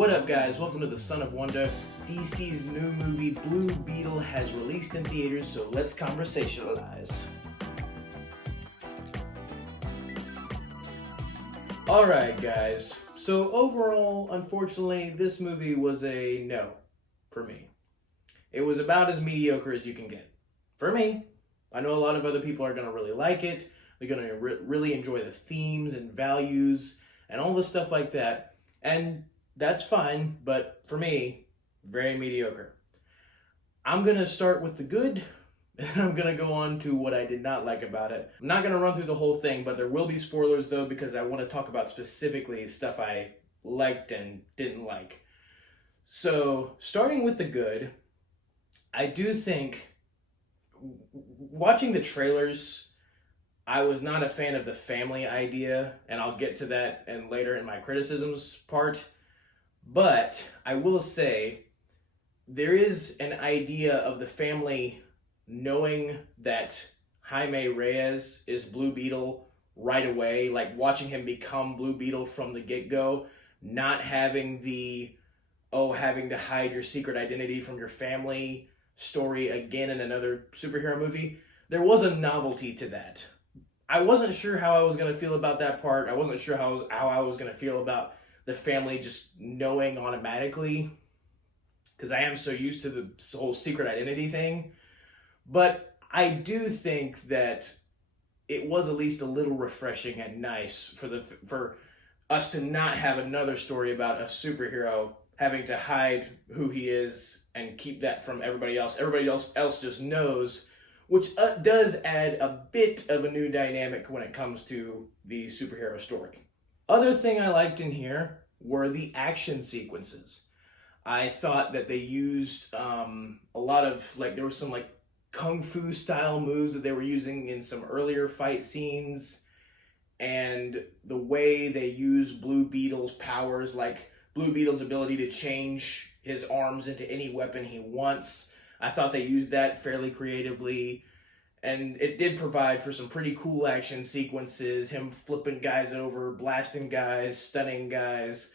What up, guys? Welcome to the Son of Wonder. DC's new movie Blue Beetle has released in theaters, so let's conversationalize. Alright, guys. So overall, unfortunately, this movie was a no for me. It was about as mediocre as you can get. For me. I know a lot of other people are going to really like it. They're going to really enjoy the themes and values and all the stuff like that. And that's fine, but for me, very mediocre. I'm going to start with the good, and I'm going to go on to what I did not like about it. I'm not going to run through the whole thing, but there will be spoilers, though, because I want to talk about specifically stuff I liked and didn't like. So, starting with the good, I do think, watching the trailers, I was not a fan of the family idea, and I'll get to that later in my criticisms part. But I will say, there is an idea of the family knowing that Jaime Reyes is Blue Beetle right away, like watching him become Blue Beetle from the get-go, not having the, having to hide your secret identity from your family story again in another superhero movie. There was a novelty to that. I wasn't sure how I was going to feel about that part. I wasn't sure how I was going to feel about the family just knowing automatically, because I am so used to the whole secret identity thing. But I do think that it was at least a little refreshing and nice for us to not have another story about a superhero having to hide who he is and keep that from everybody else. Everybody else just knows, which does add a bit of a new dynamic when it comes to the superhero story. Other thing I liked in here were the action sequences. I thought that they used a lot of, there was some kung fu style moves that they were using in some earlier fight scenes, and the way they use Blue Beetle's powers, like Blue Beetle's ability to change his arms into any weapon he wants. I thought they used that fairly creatively. And it did provide for some pretty cool action sequences, him flipping guys over, blasting guys, stunning guys.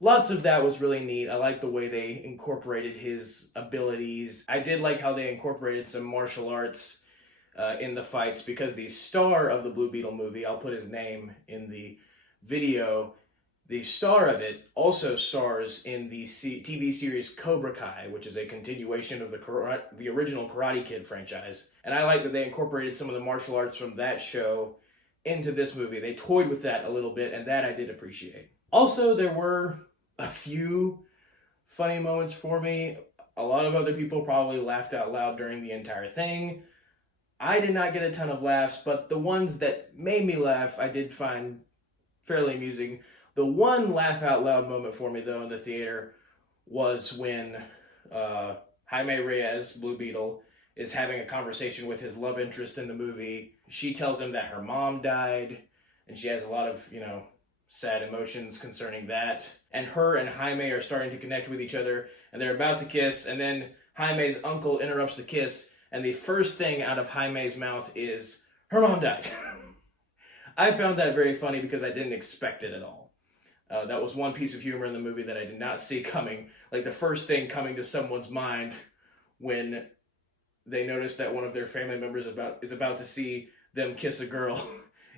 Lots of that was really neat. I like the way they incorporated his abilities. I did like how they incorporated some martial arts in the fights, because the star of the Blue Beetle movie, I'll put his name in the video, the star of it also stars in the TV series Cobra Kai, which is a continuation of the original Karate Kid franchise. And I like that they incorporated some of the martial arts from that show into this movie. They toyed with that a little bit, and that I did appreciate. Also, there were a few funny moments for me. A lot of other people probably laughed out loud during the entire thing. I did not get a ton of laughs, but the ones that made me laugh, I did find fairly amusing. The one laugh out loud moment for me, though, in the theater was when Jaime Reyes, Blue Beetle, is having a conversation with his love interest in the movie. She tells him that her mom died, and she has a lot of, sad emotions concerning that. And her and Jaime are starting to connect with each other, and they're about to kiss, and then Jaime's uncle interrupts the kiss, and the first thing out of Jaime's mouth is, "Her mom died." I found that very funny because I didn't expect it at all. That was one piece of humor in the movie that I did not see coming. Like, the first thing coming to someone's mind when they notice that one of their family members is about to see them kiss a girl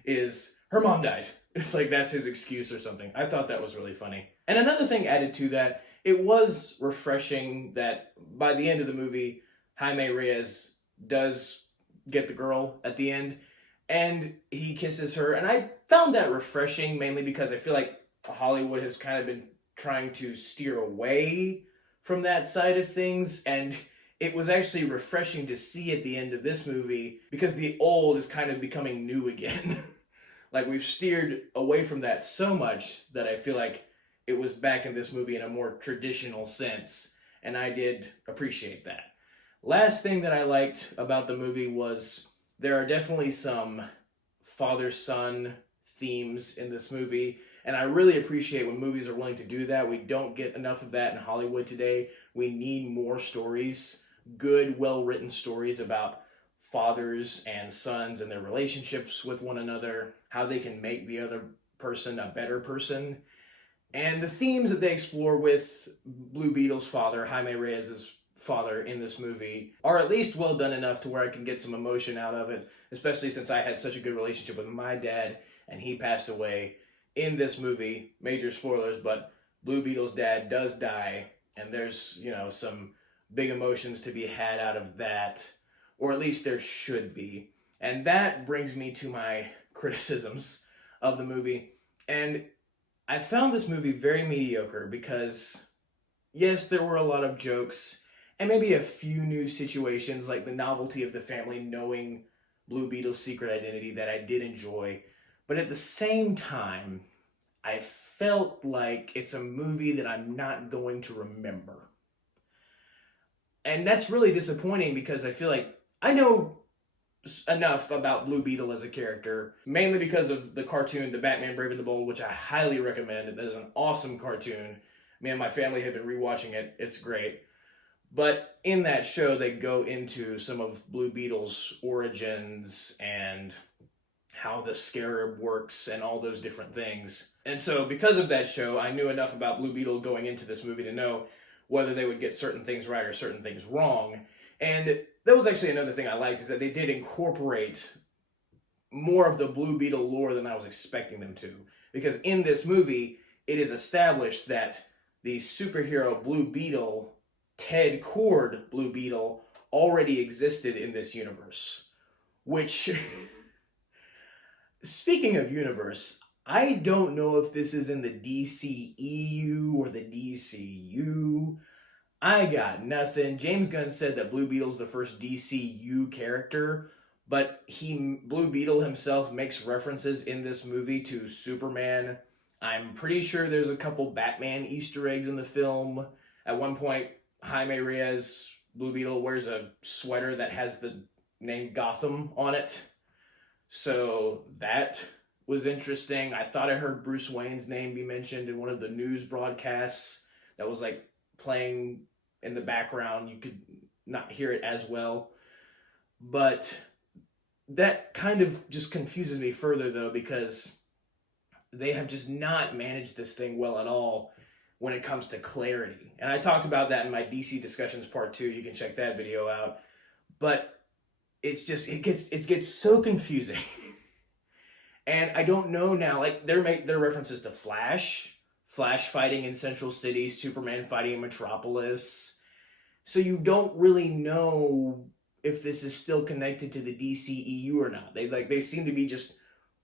is, "Her mom died." It's like that's his excuse or something. I thought that was really funny. And another thing added to that, it was refreshing that by the end of the movie, Jaime Reyes does get the girl at the end, and he kisses her. And I found that refreshing, mainly because I feel like Hollywood has kind of been trying to steer away from that side of things, and it was actually refreshing to see at the end of this movie, because the old is kind of becoming new again. Like, we've steered away from that so much that I feel like it was back in this movie in a more traditional sense, and I did appreciate that. Last thing that I liked about the movie was there are definitely some father-son themes in this movie, and I really appreciate when movies are willing to do that. We don't get enough of that in Hollywood today. We need more stories, good, well-written stories about fathers and sons and their relationships with one another, how they can make the other person a better person. And the themes that they explore with Blue Beetle's father, Jaime Reyes' father in this movie, are at least well done enough to where I can get some emotion out of it, especially since I had such a good relationship with my dad and he passed away in this movie. Major spoilers, but Blue Beetle's dad does die, and there's, some big emotions to be had out of that, or at least there should be. And that brings me to my criticisms of the movie. And I found this movie very mediocre because, yes, there were a lot of jokes and maybe a few new situations, like the novelty of the family knowing Blue Beetle's secret identity, that I did enjoy. But at the same time, I felt like it's a movie that I'm not going to remember. And that's really disappointing because I feel like I know enough about Blue Beetle as a character, mainly because of the cartoon, The Batman Brave and the Bold, which I highly recommend. It is an awesome cartoon. Me and my family have been rewatching it. It's great. But in that show, they go into some of Blue Beetle's origins and how the scarab works and all those different things. And so because of that show, I knew enough about Blue Beetle going into this movie to know whether they would get certain things right or certain things wrong. And that was actually another thing I liked, is that they did incorporate more of the Blue Beetle lore than I was expecting them to. Because in this movie, it is established that the superhero Blue Beetle, Ted Kord Blue Beetle, already existed in this universe. Which, speaking of universe, I don't know if this is in the DCEU or the DCU. I got nothing. James Gunn said that Blue Beetle's the first DCU character, but Blue Beetle himself makes references in this movie to Superman. I'm pretty sure there's a couple Batman Easter eggs in the film. At one point, Jaime Reyes, Blue Beetle, wears a sweater that has the name Gotham on it. So that was interesting. I thought I heard Bruce Wayne's name be mentioned in one of the news broadcasts that was like playing in the background. You could not hear it as well. But that kind of just confuses me further, though, because they have just not managed this thing well at all when it comes to clarity. And I talked about that in my DC Discussions Part 2. You can check that video out. But it's just, it gets so confusing. And I don't know now, like, their references to Flash fighting in Central City, Superman fighting in Metropolis. So you don't really know if this is still connected to the DCEU or not. They seem to be just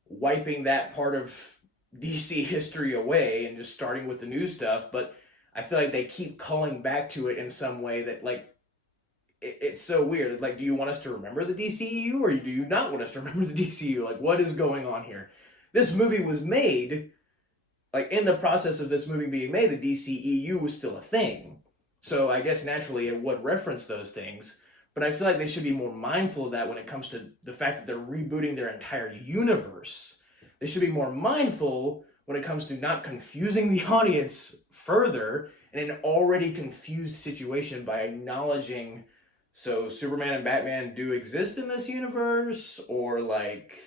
wiping that part of DC history away and just starting with the new stuff, but I feel like they keep calling back to it in some way that, like, it's so weird. Like, do you want us to remember the DCEU or do you not want us to remember the DCEU? Like, what is going on here? This movie was made, like, in the process of this movie being made, the DCEU was still a thing. So I guess naturally it would reference those things, but I feel like they should be more mindful of that when it comes to the fact that they're rebooting their entire universe. They should be more mindful when it comes to not confusing the audience further in an already confused situation by acknowledging, so Superman and Batman do exist in this universe, or like,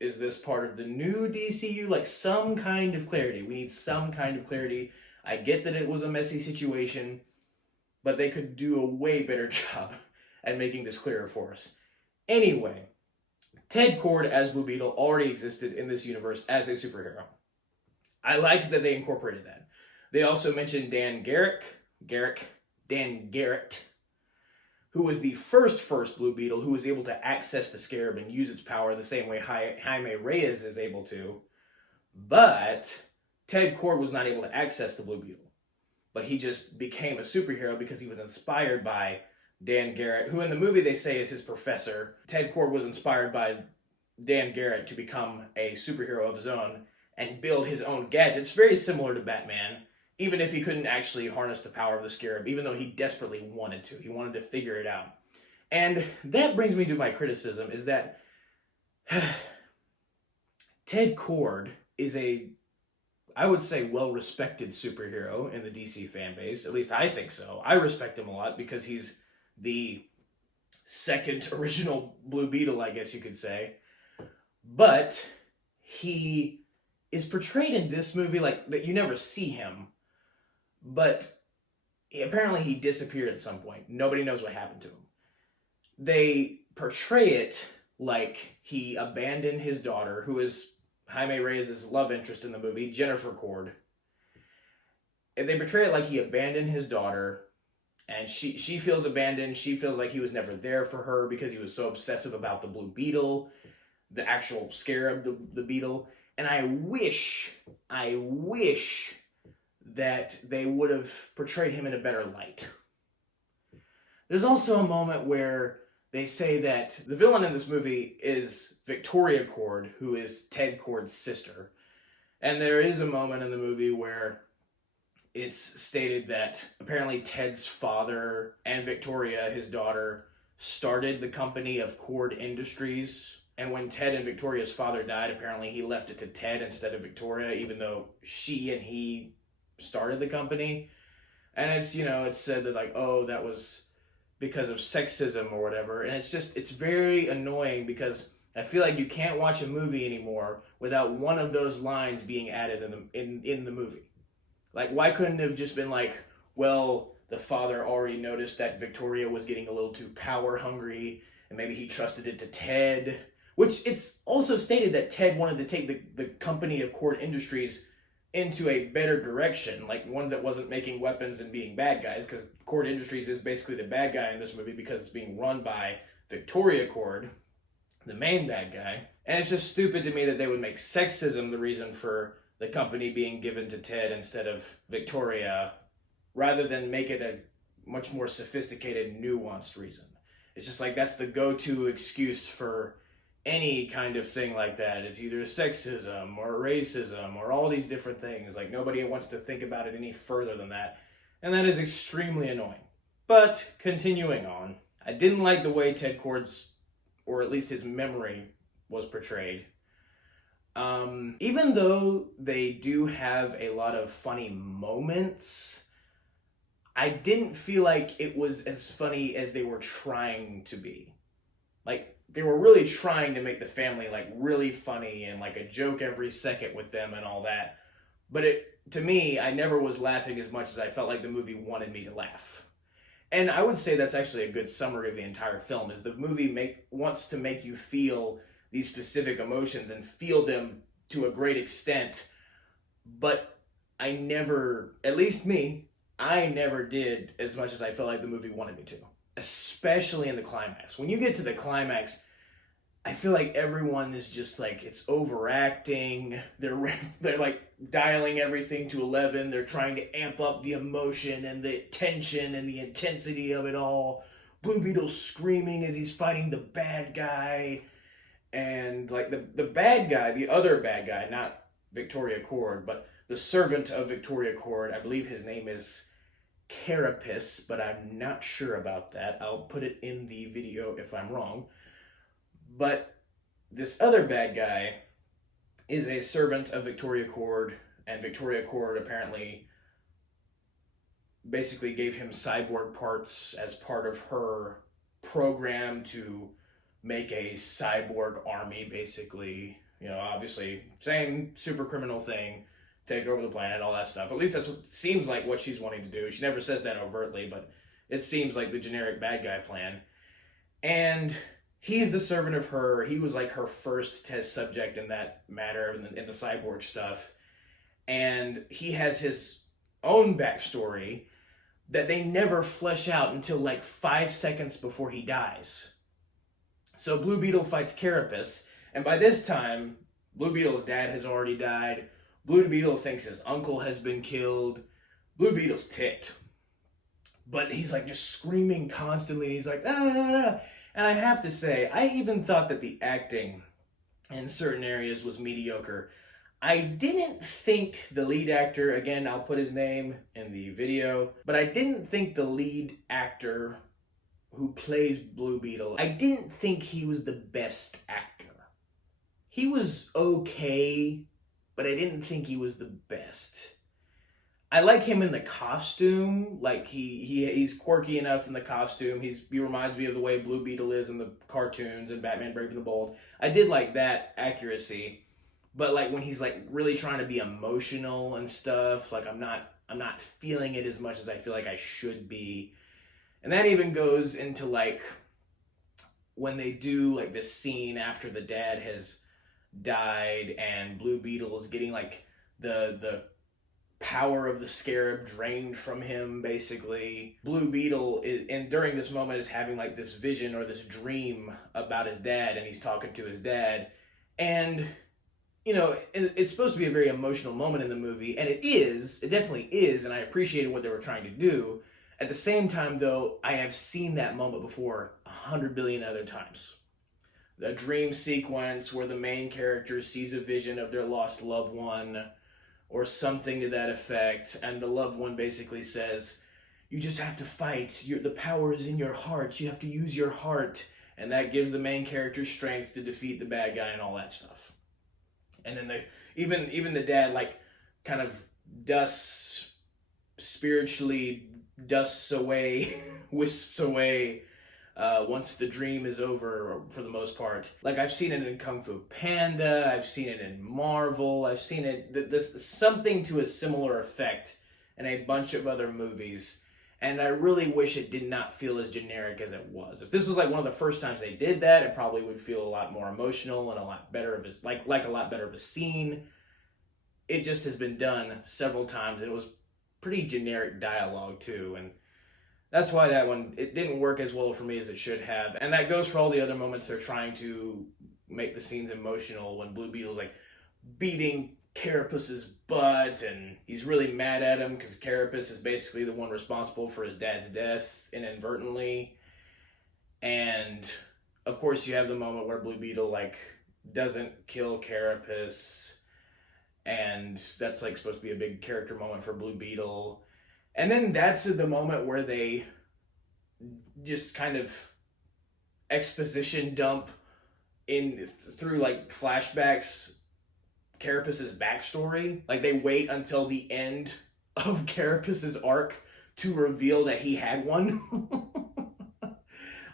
is this part of the new DCU? Like, some kind of clarity. We need some kind of clarity. I get that it was a messy situation, but they could do a way better job at making this clearer for us. Anyway, Ted Kord as Blue Beetle already existed in this universe as a superhero. I liked that they incorporated that. They also mentioned Dan Garrett, who was the first Blue Beetle who was able to access the scarab and use its power the same way Jaime Reyes is able to. But Ted Kord was not able to access the Blue Beetle. But he just became a superhero because he was inspired by Dan Garrett, who in the movie they say is his professor. Ted Kord was inspired by Dan Garrett to become a superhero of his own and build his own gadgets, very similar to Batman, even if he couldn't actually harness the power of the scarab, even though he desperately wanted to. He wanted to figure it out. And that brings me to my criticism, is that Ted Kord is I would say, well-respected superhero in the DC fan base. At least I think so. I respect him a lot because he's the second original Blue Beetle, I guess you could say. But he is portrayed in this movie like that you never see him, but apparently he disappeared at some point. Nobody knows what happened to him. They portray it like he abandoned his daughter, who is Jaime Reyes' love interest in the movie, Jennifer Cord. And they portray it like he abandoned his daughter, and she feels abandoned. She feels like he was never there for her because he was so obsessive about the blue beetle, the actual scarab, the beetle. And I wish that they would have portrayed him in a better light. There's also a moment where they say that the villain in this movie is Victoria Cord, who is Ted Cord's sister. And there is a moment in the movie where it's stated that apparently Ted's father and Victoria, his daughter, started the company of Cord Industries. And when Ted and Victoria's father died, apparently he left it to Ted instead of Victoria, even though she and he started the company. And it's, it's said that like, oh, that was because of sexism or whatever. And it's very annoying because I feel like you can't watch a movie anymore without one of those lines being added in the movie. Like, why couldn't it have just been like, well, the father already noticed that Victoria was getting a little too power hungry, and maybe he trusted it to Ted. Which it's also stated that Ted wanted to take the company of Cord Industries into a better direction, like one that wasn't making weapons and being bad guys, because Cord Industries is basically the bad guy in this movie because it's being run by Victoria Cord, the main bad guy. And it's just stupid to me that they would make sexism the reason for the company being given to Ted instead of Victoria, rather than make it a much more sophisticated, nuanced reason. It's just like that's the go-to excuse for any kind of thing like that. It's either sexism or racism or all these different things. Like, nobody wants to think about it any further than that. And that is extremely annoying. But continuing on, I didn't like the way Ted Cord's, or at least his memory, was portrayed. Even though they do have a lot of funny moments, I didn't feel like it was as funny as they were trying to be. Like, they were really trying to make the family like really funny and like a joke every second with them and all that. But to me, I never was laughing as much as I felt like the movie wanted me to laugh. And I would say that's actually a good summary of the entire film, is the movie wants to make you feel these specific emotions and feel them to a great extent. But I never, at least me, I never did as much as I felt like the movie wanted me to. Especially in the climax. When you get to the climax, I feel like everyone is just like, it's overacting. They're like dialing everything to 11. They're trying to amp up the emotion and the tension and the intensity of it all. Blue Beetle screaming as he's fighting the bad guy. And like the bad guy, the other bad guy, not Victoria Cord, but the servant of Victoria Cord, I believe his name is Carapace, but I'm not sure about that. I'll put it in the video if I'm wrong. But this other bad guy is a servant of Victoria Cord, and Victoria Cord apparently basically gave him cyborg parts as part of her program to make a cyborg army, basically. Obviously, same super criminal thing. Take over the planet, all that stuff. At least that's what seems like what she's wanting to do. She never says that overtly, but it seems like the generic bad guy plan. And he's the servant of her. He was like her first test subject in that matter, in the cyborg stuff. And he has his own backstory that they never flesh out until like 5 seconds before he dies. So Blue Beetle fights Carapace, and by this time, Blue Beetle's dad has already died. Blue Beetle thinks his uncle has been killed. Blue Beetle's ticked. But he's like just screaming constantly. He's like, ah. And I have to say, I even thought that the acting in certain areas was mediocre. I didn't think the lead actor, again, I'll put his name in the video, but I didn't think the lead actor who plays Blue Beetle, I didn't think he was the best actor. He was okay, but I didn't think he was the best. I like him in the costume. Like he's quirky enough in the costume. He reminds me of the way Blue Beetle is in the cartoons and Batman Brave and the Bold. I did like that accuracy, But like when he's like really trying to be emotional and stuff, like I'm not feeling it as much as I feel like I should be. And that even goes into like when they do like this scene after the dad has died and Blue Beetle is getting like the power of the scarab drained from him basically. Blue Beetle is, and during this moment is having like this vision or this dream about his dad, and he's talking to his dad. And it's supposed to be a very emotional moment in the movie, and it definitely is, and I appreciated what they were trying to do. At the same time, though, I have seen that moment before 100 billion other times. A dream sequence where the main character sees a vision of their lost loved one, or something to that effect, and the loved one basically says, "You just have to fight. The power is in your heart. You have to use your heart," and that gives the main character strength to defeat the bad guy and all that stuff. And then even the dad like kind of spiritually dusts away, wisps away once the dream is over, for the most part. Like I've seen it in Kung Fu Panda, I've seen it in Marvel, I've seen it this something to a similar effect in a bunch of other movies. And I really wish it did not feel as generic as it was. If this was like one of the first times they did that, it probably would feel a lot more emotional and a lot better of a, like a lot better of a scene. It just has been done several times. It was pretty generic dialogue too, and that's why that one, it didn't work as well for me as it should have. And that goes for all the other moments they're trying to make the scenes emotional, when Blue Beetle's like beating Carapus's butt, and he's really mad at him because Carapus is basically the one responsible for his dad's death inadvertently. And of course you have the moment where Blue Beetle like doesn't kill Carapus, and that's like supposed to be a big character moment for Blue Beetle. And then that's the moment where they just kind of exposition dump in through like flashbacks Carapus's backstory. Like they wait until the end of Carapus's arc to reveal that he had one.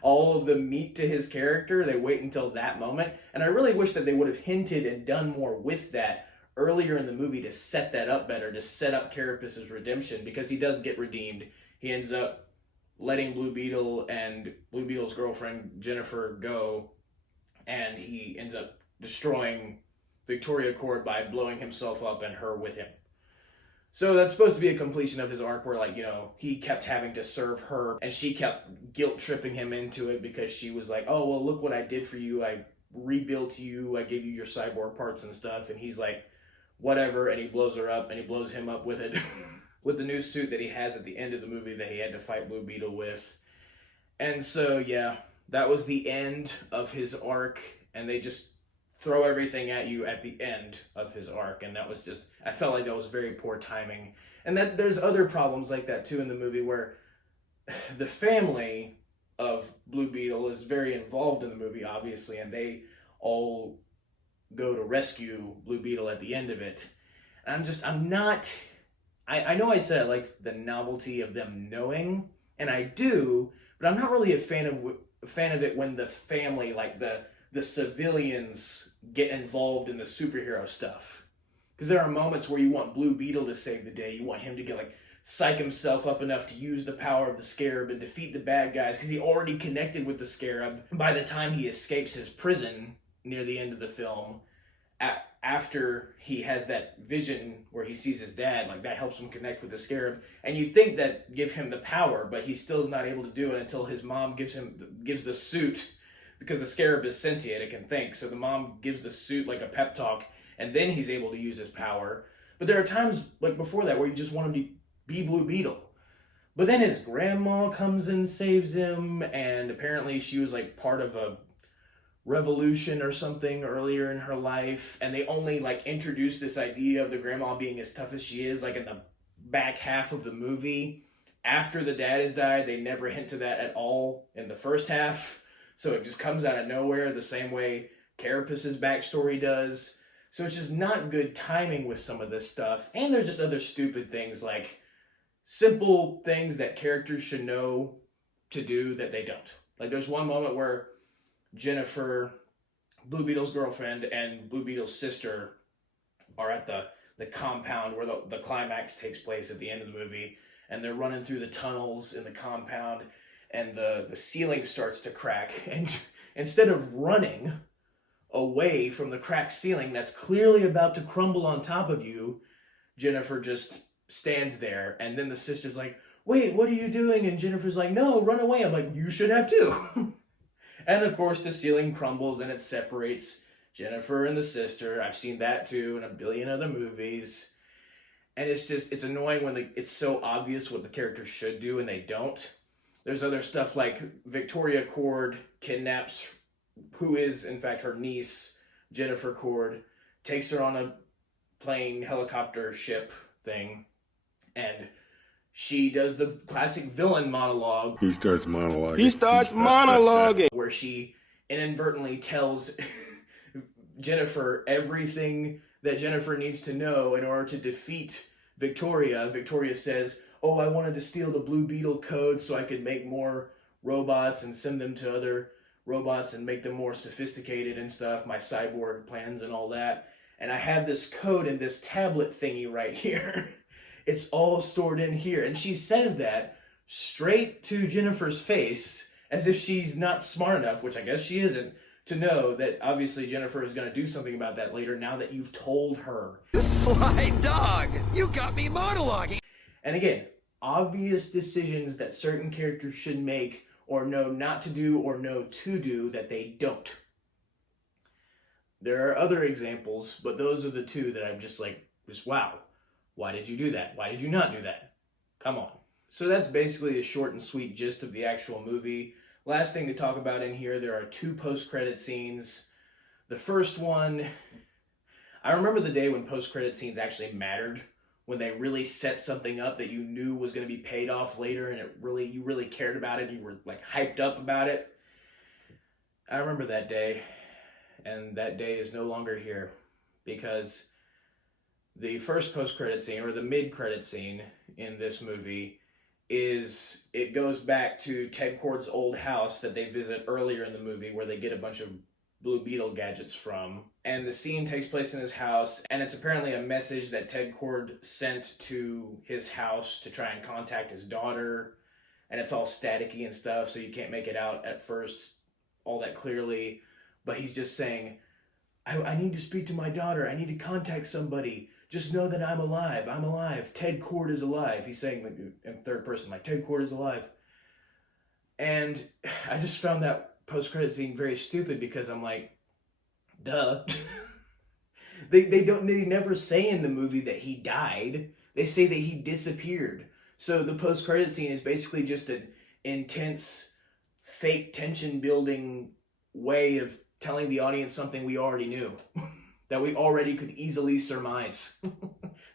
All of the meat to his character, they wait until that moment. And I really wish that they would have hinted and done more with that earlier in the movie to set that up better, to set up Carapus's redemption, because he does get redeemed. He ends up letting Blue Beetle and Blue Beetle's girlfriend Jennifer go, and he ends up destroying Victoria Court by blowing himself up and her with him. So that's supposed to be a completion of his arc where, like, he kept having to serve her and she kept guilt tripping him into it because she was like, "Oh, well, look what I did for you. I rebuilt you. I gave you your cyborg parts and stuff." And he's like, "Whatever." And he blows her up, and he blows him up with it. With the new suit that he has at the end of the movie that he had to fight Blue Beetle with. And so, yeah, that was the end of his arc, and they just throw everything at you at the end of his arc, and that was just, I felt like that was very poor timing. And that there's other problems like that too in the movie, where the family of Blue Beetle is very involved in the movie, obviously, and they all go to rescue Blue Beetle at the end of it. And I know I said I liked the novelty of them knowing, and I do, but I'm not really a fan of it when the family, like the civilians, get involved in the superhero stuff. Because there are moments where you want Blue Beetle to save the day. You want him to get like psych himself up enough to use the power of the Scarab and defeat the bad guys, because he already connected with the Scarab by the time he escapes his prison near the end of the film. After he has that vision where he sees his dad, like that helps him connect with the Scarab, and you think that give him the power, but he still is not able to do it until his mom gives the suit, because the Scarab is sentient, it can think, so the mom gives the suit like a pep talk, and then he's able to use his power. But there are times like before that where you just want him to be Blue Beetle. But then his grandma comes and saves him, and apparently she was like part of a revolution or something earlier in her life, and they only like introduced this idea of the grandma being as tough as she is like in the back half of the movie. After the dad has died, they never hint to that at all in the first half, so it just comes out of nowhere the same way Carapus's backstory does. So it's just not good timing with some of this stuff. And there's just other stupid things, like simple things that characters should know to do that they don't. Like there's one moment where Jennifer, Blue Beetle's girlfriend, and Blue Beetle's sister are at the compound where the climax takes place at the end of the movie, and they're running through the tunnels in the compound, and the ceiling starts to crack, and instead of running away from the cracked ceiling that's clearly about to crumble on top of you, Jennifer just stands there, and then the sister's like, wait, what are you doing? And Jennifer's like, no, run away. I'm like, you should have too. And of course the ceiling crumbles and it separates Jennifer and the sister. I've seen that too in a billion other movies. And it's annoying when it's so obvious what the characters should do and they don't. There's other stuff like Victoria Cord kidnaps who is in fact her niece, Jennifer Cord, takes her on a plane, helicopter, ship thing, and she does the classic villain monologue. He starts monologuing. Where she inadvertently tells Jennifer everything that Jennifer needs to know in order to defeat Victoria. Victoria says, oh, I wanted to steal the Blue Beetle code so I could make more robots and send them to other robots and make them more sophisticated and stuff, my cyborg plans and all that. And I have this code in this tablet thingy right here. It's all stored in here. And she says that straight to Jennifer's face as if she's not smart enough, which I guess she isn't, to know that obviously Jennifer is going to do something about that later now that you've told her. You sly dog! You got me monologuing! And again, obvious decisions that certain characters should make or know not to do or know to do that they don't. There are other examples, but those are the two that I'm just wow. Why did you do that? Why did you not do that? Come on. So that's basically a short and sweet gist of the actual movie. Last thing to talk about in here, there are 2 post-credit scenes. The first one, I remember the day when post-credit scenes actually mattered, when they really set something up that you knew was going to be paid off later, and you really cared about it, and you were hyped up about it. I remember that day, and that day is no longer here, because the first post-credit scene, or the mid-credit scene in this movie, it goes back to Ted Kord's old house that they visit earlier in the movie, where they get a bunch of Blue Beetle gadgets from. And the scene takes place in his house, and it's apparently a message that Ted Kord sent to his house to try and contact his daughter, and it's all staticky and stuff, so you can't make it out at first all that clearly, but he's just saying, I need to speak to my daughter, I need to contact somebody. Just know that I'm alive. I'm alive. Ted Kord is alive. He's saying in third person, Ted Kord is alive. And I just found that post-credit scene very stupid because I'm like, duh. They never say in the movie that he died. They say that he disappeared. So the post-credit scene is basically just an intense, fake tension-building way of telling the audience something we already knew. That we already could easily surmise.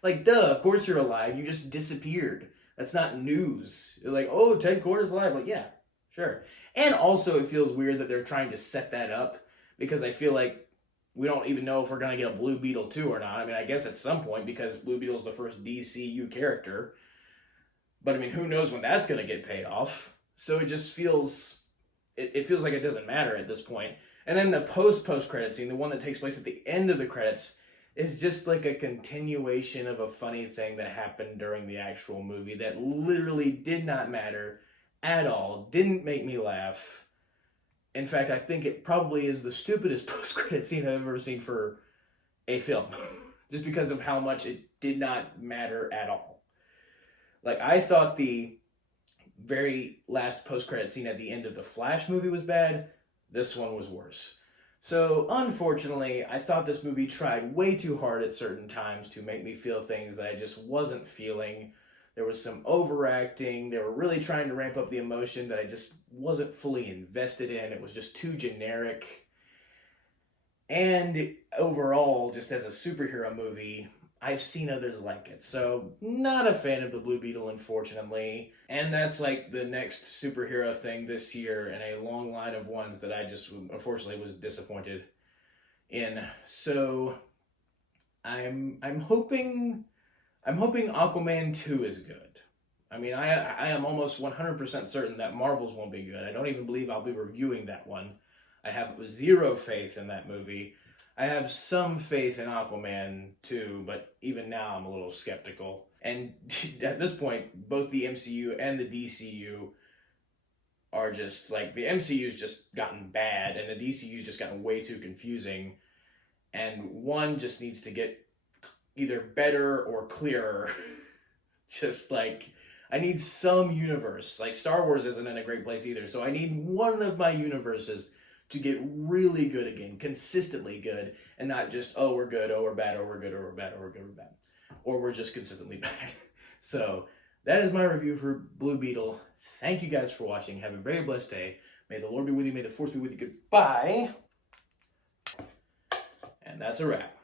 Duh, of course you're alive. You just disappeared. That's not news. You're like, oh, Ted Kord is alive. Yeah, sure. And also it feels weird that they're trying to set that up, because I feel like we don't even know if we're going to get a Blue Beetle 2 or not. I mean, I guess at some point, because Blue Beetle is the first DCU character. But I mean, who knows when that's going to get paid off. So it just feels, it feels like it doesn't matter at this point. And then the post-credit scene, the one that takes place at the end of the credits, is just a continuation of a funny thing that happened during the actual movie that literally did not matter at all, didn't make me laugh. In fact, I think it probably is the stupidest post-credit scene I've ever seen for a film, just because of how much it did not matter at all. I thought the very last post-credit scene at the end of the Flash movie was bad. This one was worse. So, unfortunately, I thought this movie tried way too hard at certain times to make me feel things that I just wasn't feeling. There was some overacting. They were really trying to ramp up the emotion that I just wasn't fully invested in. It was just too generic. And overall, just as a superhero movie, I've seen others like it. So, not a fan of the Blue Beetle, unfortunately. And that's the next superhero thing this year in a long line of ones that I just, unfortunately, was disappointed in. So, I'm hoping Aquaman 2 is good. I mean, I am almost 100% certain that Marvel's won't be good. I don't even believe I'll be reviewing that one. I have zero faith in that movie. I have some faith in Aquaman too, but even now I'm a little skeptical. And at this point, both the MCU and the DCU are just like, the MCU's just gotten bad and the DCU's just gotten way too confusing. And one just needs to get either better or clearer. Just like, I need some universe. Like, Star Wars isn't in a great place either, so I need one of my universes to get really good again, consistently good, and not just, oh, we're good, oh, we're bad, oh, we're good, or we're bad, or we're good, or we're bad. Or we're just consistently bad. So, that is my review for Blue Beetle. Thank you guys for watching. Have a very blessed day. May the Lord be with you. May the Force be with you. Goodbye. And that's a wrap.